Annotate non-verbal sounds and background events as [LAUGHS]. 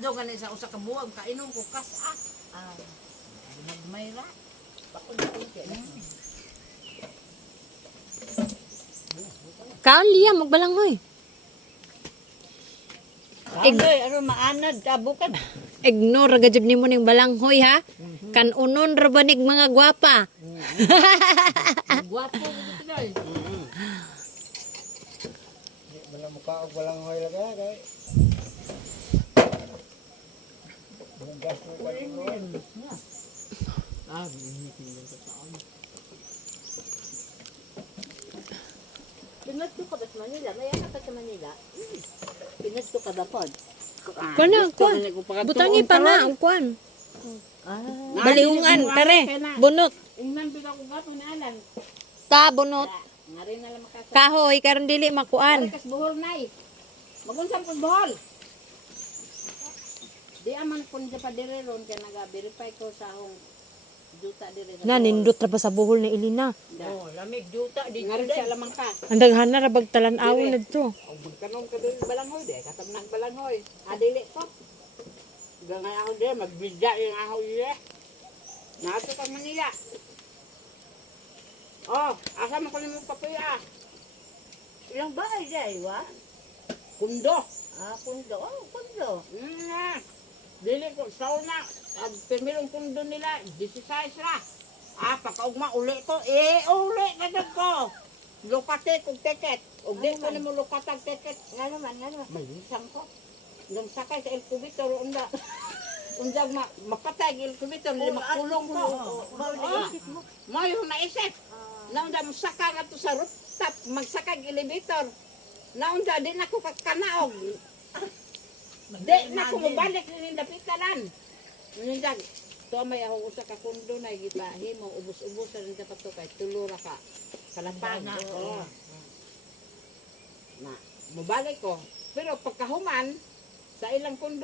adlaw gani sa usa ka buwan kainom ko kas ah. Ah. Nagmayra. Bakod ko Kaon liya magbalanghoy. Ig ano maanad tabukan. Ignore ra gajud nimo ning balanghoy ha. Kan unon ra mga gwapa. Gwapo ko today. Wala mukha og walang hoy lagi kay. Pa. Ah, binit niyo sa Manila, may anak ka sa Manila. Pinat ko kada pod. Kuan kuan. Butangi pa na ang kuan. Baliungan tare. Bunot. Ingnan pila ko gato ni Alan. Ta bunot. Na. Kahoy karon dili makuan. Kas buhol nay. Magunsam ko buhol. Di aman kun sa padire ron kay naga-verify ko sa akong juta dire. Na nindot ra sa buhol ni Elina. Oh, lamig juta di ngari siya lamang ka. Ang daghan na ra bag talan-awon nadto. Og magkanon ka din balanghoy di katam nang balanghoy. Adili ko. Gangay ako di magbidya yung ako iya. Nato pag Manila. Oh, asa mo ko nimo papuya. Ilang ba ay di wa? Kundo. Ah, kundo. Oh, kundo. Mm. Dili ko sa una, ang primerong kundo nila, 16 ra. Ah, pakaugma uli ko. Eh, uli na ko. Lukate kong tiket. O di ko na mo lukatag tiket. Nga naman, nga naman. Malisang ko. Nung sakay sa El Cubito, unda. [LAUGHS] Unda ma makatay El Cubito, hindi makulong ko. Oh, mo yung naisip. Naunda mo sakay nga to sa rooftop, magsakay elevator. Naunda, di na ko kakanaog. Di na ko mabalik ni Dapitalan. Nindag, to may ako usa ka kundo na kita himo ubos-ubos rin ka pato kay tulura ka. Kalapag. Oo. Na, mabalik ko. Pero pagkahuman sa ilang kundo